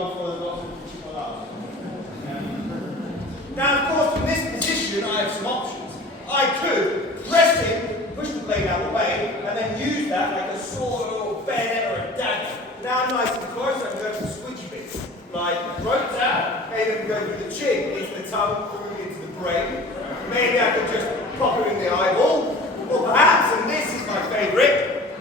long for lots of chipolatas. Now, of course, in this position, I have some options. I could press in, push the blade out of the way, and then use that like a sword or a bayonet or a dagger. Now I'm nice and close, I can go for squidgy bits. Like throat tap, maybe I can go through the chin, into the tongue, through into the brain. Maybe I could just pop it in the eyeball. Or perhaps, and this is my favourite,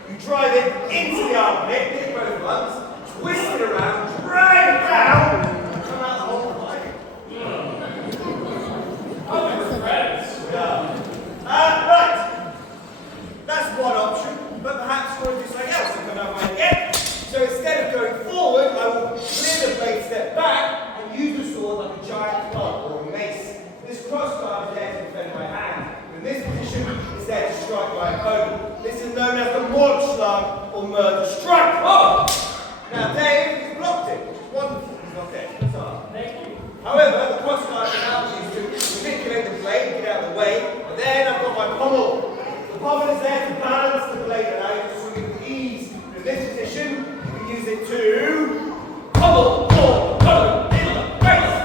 you drive it into the armpit, hit both lungs, twist it around, drag it down, and come out the whole body. Oh, we're friends. Right. That's one option, but perhaps you want to do something else and come out right again. So instead of going forward, I will clear the blade, step back, and use the sword like a giant club or a mace. This cross guard is there to defend my hand. In this position, it's there to strike my opponent. This is known as the Mordschlag or murder strike. Oh! Now Dave has blocked it. Wonderful. He's not dead. So, Thank you. however, the cross guard can now be used to manipulate the blade, get out of the way, and then I've got my pommel. The pommel is there to balance the blade and I can swing it with ease. In this position, you can use it to pommel or pommel in the face.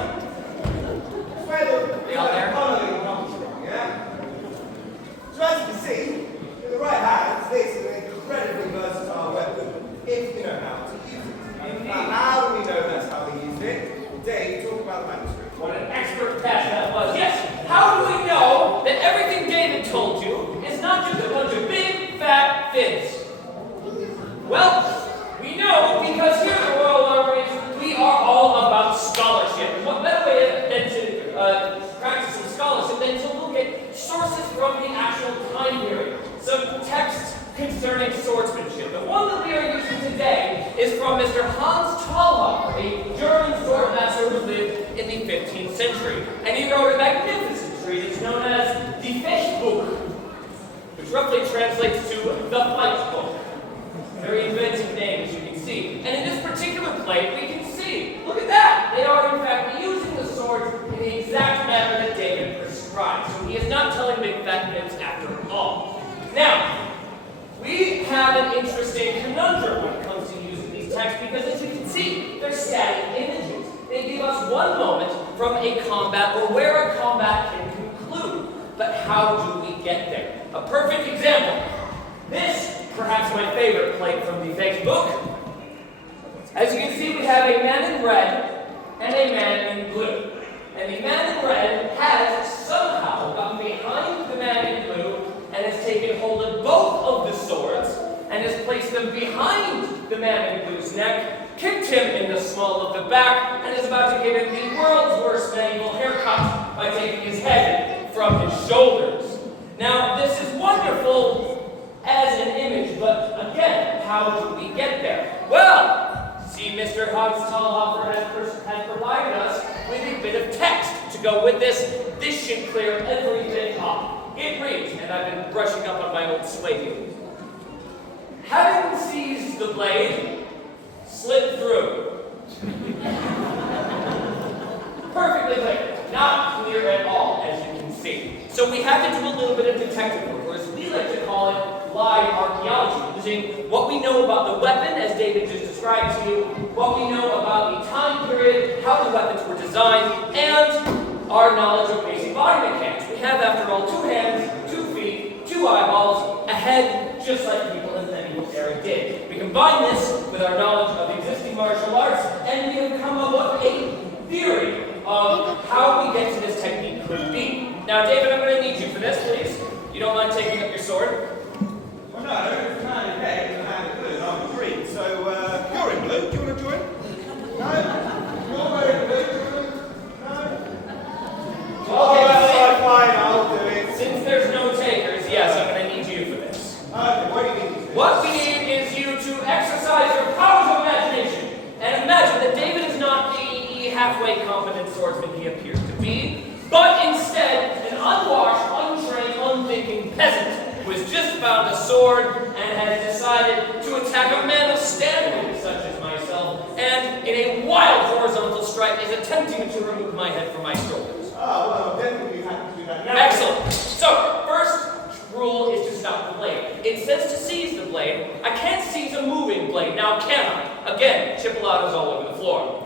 That's where the pommeling comes from, yeah? So as you can see, in the right hand, this is an incredibly versatile weapon, if you know how to use it. Now, how do we know that's how we use it? Dave, talk about the manuscript. What an expert catch that was. Yes, how do we know that everything David told you is not just a bunch of big, fat fibs? Well, we know because here at the Royal Armouries, we are all about scholarship. And what better way than to practice some scholarship than to look at sources from the actual time period. Some texts concerning swordsmanship. The one that we are using today is from Mr. Hans Talhofer, a German swordmaster who lived in the 15th century. And he wrote a magnificent treatise known as the Fechtbuch, which roughly translates to the fight book. Very inventive name, as you can see. And in this particular plate, we can see, look at that! They are, in fact, using the swords in the exact manner that David prescribed. So he is not telling big fat fibs after all. Now, we have an interesting conundrum when it comes to using these texts because, as you can see, they're static images. They give us one moment from a combat or where a combat can conclude. But how do we get there? A perfect example. This, perhaps my favorite plate from the Fechtbuch. As you can see, we have a man in red and a man in blue. And the man in red has somehow gotten behind the man in blue and has taken hold of both of the swords and has placed them behind the man in blue's neck, kicked him in the small of the back, and is about to give him the world's worst medieval haircut by taking his head from his shoulders. Now, this is wonderful as an image, but again, how do we get there? Well, see, Mr. Hans Talhofer has provided us with a bit of text to go with this. This should clear everything up. It reads, and I've been brushing up on my old suede. Having seized the blade, slid through. Perfectly clear. Not clear at all, as you can see. So we have to do a little bit of detective work, or as we like to call it, live archaeology, using what we know about the weapon, as David just described to you, what we know about the time period, how the weapons were designed, and our knowledge of basic body mechanics. We have, after all, 2 hands, 2 feet, 2 eyeballs, a head, just like people in the medieval era did. We combine this with our knowledge of existing martial arts, and we have come up with a theory of how we get to this technique could be. Now, David, I'm going to need you for this, please. You don't mind taking up your sword? Well, no, it's a man in red and a man in blue. I'm green, so you're in blue. Do you want to join? No? You're wearing blue. No? Okay, Oh, fine, I'll do it. Since there's no takers, yes, I'm going to need you for this. Okay, what do you need? What we need is you to exercise your powers of imagination and imagine that David is not the halfway competent swordsman he appears to be, but instead an unwashed, untrained, unthinking peasant who has just found a sword and has decided to attack a man of standing such as myself, and in a wild horizontal strike is attempting to remove my head from my shoulders. Oh, well, definitely you have to do that now. Excellent. So, first rule is to stop the blade. It says to seize the blade. I can't seize a moving blade, now can I? Again, chipolatas all over the floor.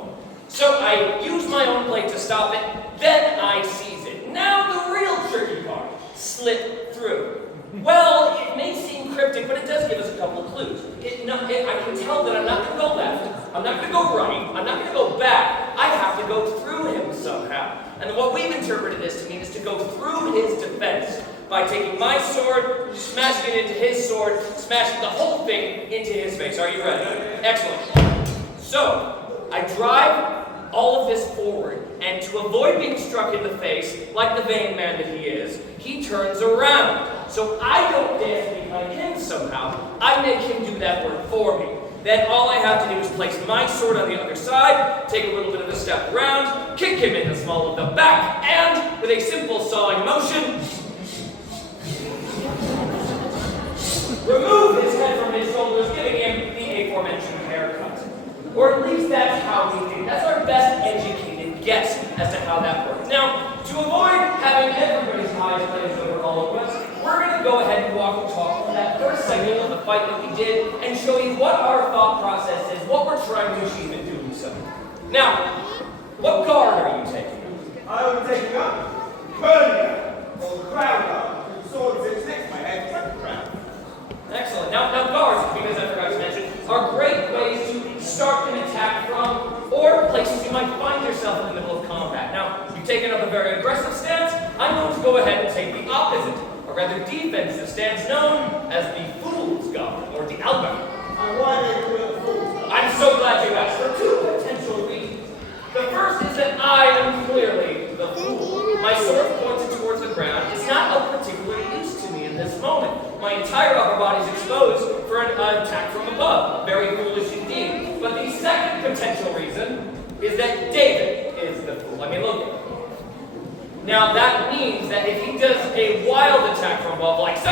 I use my own blade to stop it, then I seize it. Now the real tricky part, slip through. Well, it may seem cryptic, but it does give us a couple of clues. I can tell that I'm not going to go left, I'm not going to go right, I'm not going to go back. I have to go through him somehow. And what we've interpreted this to mean is to go through his defense by taking my sword, smashing it into his sword, smashing the whole thing into his face. Are you ready? Excellent. So, I drive all of this forward, and to avoid being struck in the face, like the vain man that he is, he turns around. So I don't dance behind him somehow. I make him do that work for me. Then all I have to do is place my sword on the other side, take a little bit of a step around, kick him in the small of the back, and with a simple sawing motion, remove his head from his shoulders, giving him the aforementioned haircut. Or at least that's how we think. That's our best educated guess as to how that works. Now, to avoid having everybody's eyes glazed over all of us, we're going to go ahead and walk and talk from that first segment of the fight that we did and show you what our thought process is, what we're trying to achieve in doing so. Now, what guard are you taking? I will be taking up Burnia, or Crown Guard. The sword sits next to my head, like a crown. Excellent. Now guards, because I forgot to mention, are great ways to start an attack from, or places you might find yourself in the middle of combat. Now, you've taken up a very aggressive stance. I'm going to go ahead and take the opposite, a rather defensive stance known as the Fool's Guard, or the Alba. And why do they call it the Fool's Guard? I'm so glad you asked, for two potential reasons. The first is that I am clearly the fool. My sword pointed towards the ground is not of particular use to me in this moment. My entire upper body is exposed for an attack from above. Very foolish indeed. But the second potential reason is that David is the fool. I mean, look. Now that means that if he does a wild attack from above like so,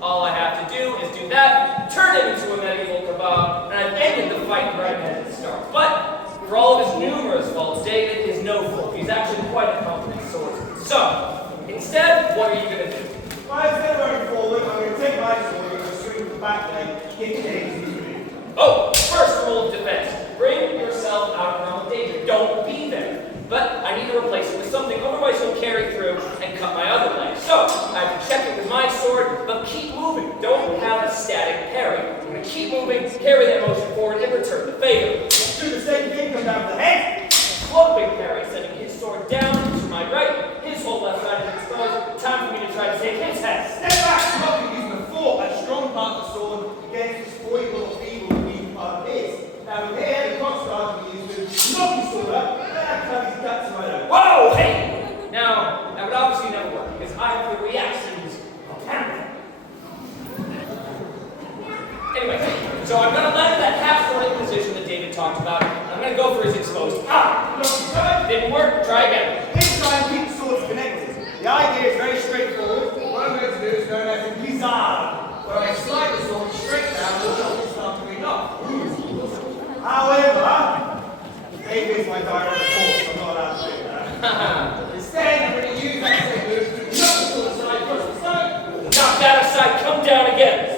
all I have to do is do that, turn him into a medieval kebab, and I've ended the fight right as it starts. But for all of his numerous faults, David is no fool. He's actually quite a competent swordsman. So, instead, what are you going to do? Well, instead of going forward, I'm going to take my sword and swing with the back leg, kick David into it. Oh, first rule of defense. Bring yourself out of realm of danger. Don't be there. But I need to replace it with something, otherwise he'll carry through and cut my other leg. So, I have to check it with my sword, but keep moving. Don't have a static parry. I'm going to keep moving, carry that motion forward, and return the favor. Do the same thing, come down to the head. Sloping parry, sending his sword down to my right. His whole left side is exposed. Time for me to try to take his head. Step back, smoking, using the fore, a strong part of the sword against this foible or feeble and weak part of his. Now here, the crossguard can be used to knock his sword up, and then cut his guts right out. Whoa, hey! Now, that would obviously never work, because I have the reactions of Canada. Anyway, so I'm going to land that half-sword position that David talked about. I'm going to go for his exposed. Didn't work. Try again. This time, keep the swords connected. The idea is very straightforward. What I'm going to do is known as a blizzard, where I slide the sword straight down and the will start to knock. However, David is my direct force, so I'm not allowed to do that. Instead, I'm going to use that same move to knock the sword aside, push the stone. Knock that aside. Come down again.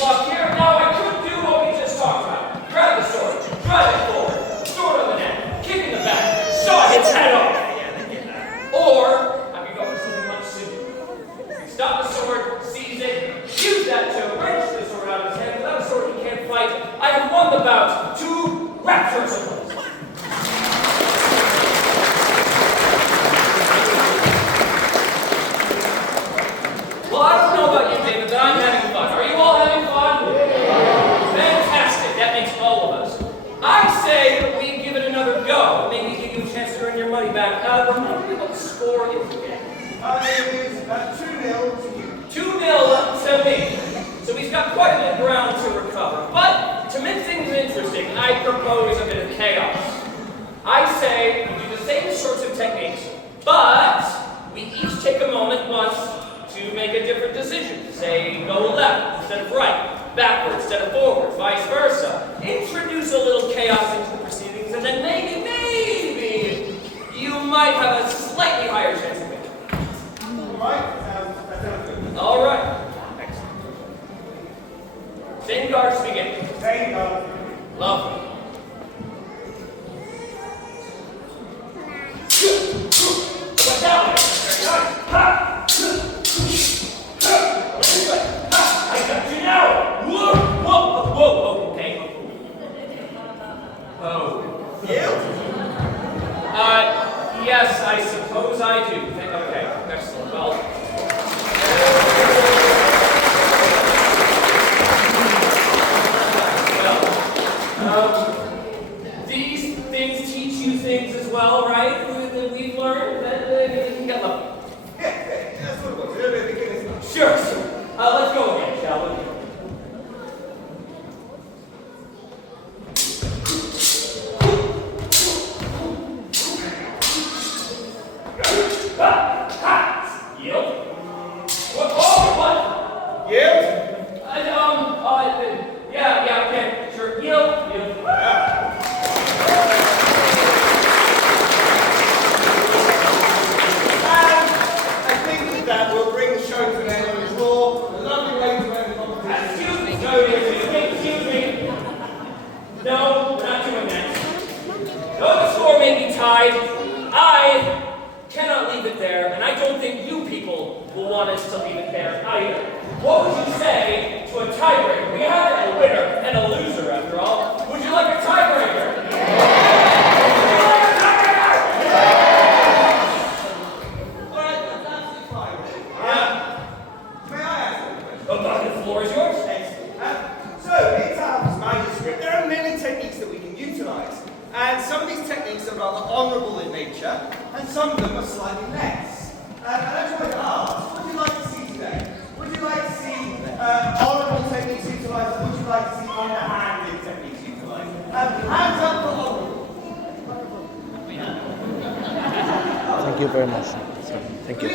Block here. Now I could do what we just talked about. Grab the sword, drive it forward, sword on the neck, kick in the back, saw its head off. Or I could go for something much simpler. Stop the sword, seize it, use that to wrench the sword out of his hand. Without a sword he can't fight. I have won the bout to rapturous applause. Well, I don't know about you, David, but I'm having fun. Are you all having fun? Yeah. Fantastic. That makes all of us. I say we give it another go. Maybe give you a chance to earn your money back. Remind me what the score is again. It is 2-0 to you. 2-0 to me. So he's got quite a bit of ground to recover. But to make things interesting, I propose a bit of chaos. I say we do the same sorts of techniques, but we each take a moment once to make a different decision. Say, go left instead of right, backward instead of forward, vice versa. Introduce a little chaos into the proceedings, and then maybe, you might have a slightly higher chance of winning. Alright, that sounds good. Alright. Excellent. Same guards begin. Same guard. Lovely. Oh. Guilt? Yes, I suppose I do. Okay, excellent. Well, these things teach you things as well, right? That we've learned that you get lucky. Yeah, that's what it was. A little bit of beginner's. Sure. Let's go again, shall we? Yield. What? Oh, what? Guilt? Yeah, okay, sure. Yield. I think with that we'll bring the show to an end on a draw. A lovely way to end the competition. Excuse me. No, we're not doing that. Though the score may be tied, I cannot leave it there, and I don't think you people will want us to leave it there either. What would you say to a tiebreaker? We have a winner and a loser, after all. Would you like a tiebreaker? Would you like a tiebreaker? All right, that's absolutely fine. May I ask you a question? The floor is yours. Excellent. So, in Talbot's manuscript, there are many techniques that we can utilize. And some of these techniques are rather honourable in nature, and some of them are slightly less. And I just wanted to ask, what would you like to see today? Would you like to see honourable techniques utilised, or would you like to see underhanded techniques utilised? Hands up for honourable. Thank you very much. Thank you.